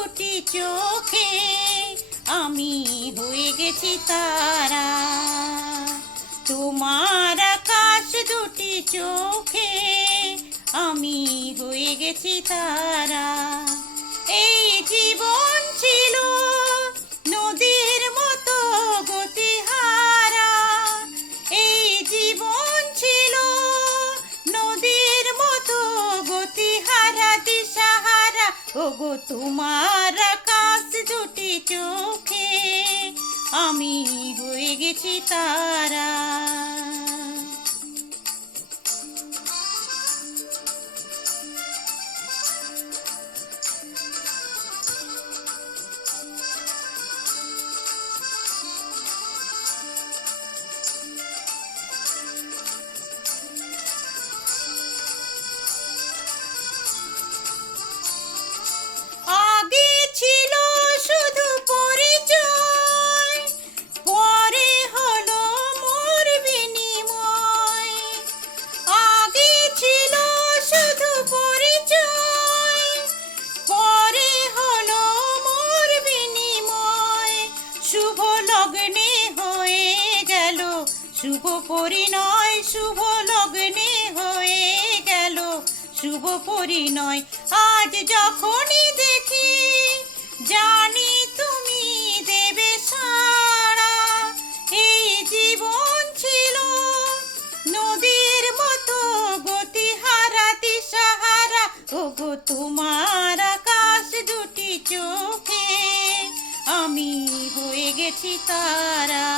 দুটি চোখে আমি হয়ে গেছি তারা। তোমার আকাশ দুটি চোখে আমি হয়ে গেছি তারা। এই জীবন ছিল নদীর মতো গতিহারা, এই জীবন ছিল নদীর মতো গতিহারা দিশাহারা। ওগো তোমার আকাশ দুটি চোখে আমি হয়ে গেছি তারা। আগে ছিল শুধু পরিচয়, পরে হলো মোর বিনিময়। আগে ছিল শুধু পরিচয়, পরে হলো মোর বিনিময়। শুভ লগ্নে হয়ে গেল শুভ পরিণয়, শুভ লগ্নে হয়ে গেল শুভ পরিণয়। আজ যখনই দেখি জানি তুমি দেবে সাড়া। এই জীবন ছিল নদীর মতো গতিহারা দিশাহারা। ওগো তোমার আকাশ দুটি চোখে আমি হয়ে গেছি তারা।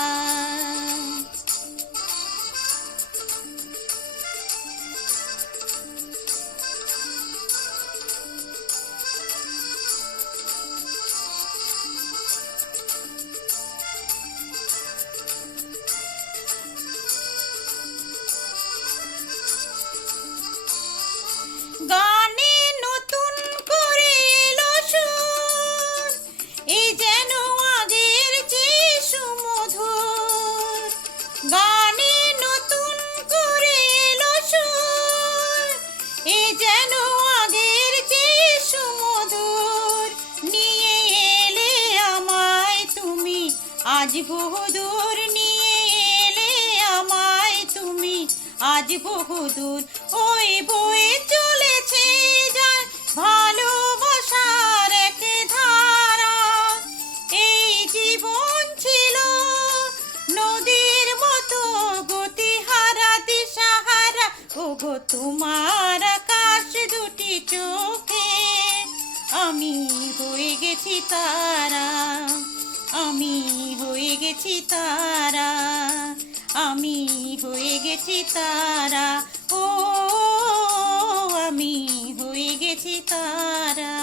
গানে নতুন করে এলো সুর, এই যেন আগের চেয়ে সুমধুর। গানে নতুন করে এলো সুর, এই যেন আগের চেয়ে সুমধুর। নিয়ে এলে আমায় তুমি আজ বহুদূর, নিয়ে এলে আমায় তুমি আজ বহুদূর। ওই বয়ে চলেছে যায় ভালোবাসার এক ধারা। এই জীবন ছিল নদীর মতো গতিহারা দিশাহারা। ওগো তোমার আকাশ দুটি চোখে আমি হয়ে গেছি তারা, আমি হয়ে গেছি তারা, আমি হয়ে গেছি তারা। ও আমি হয়ে গেছি তারা।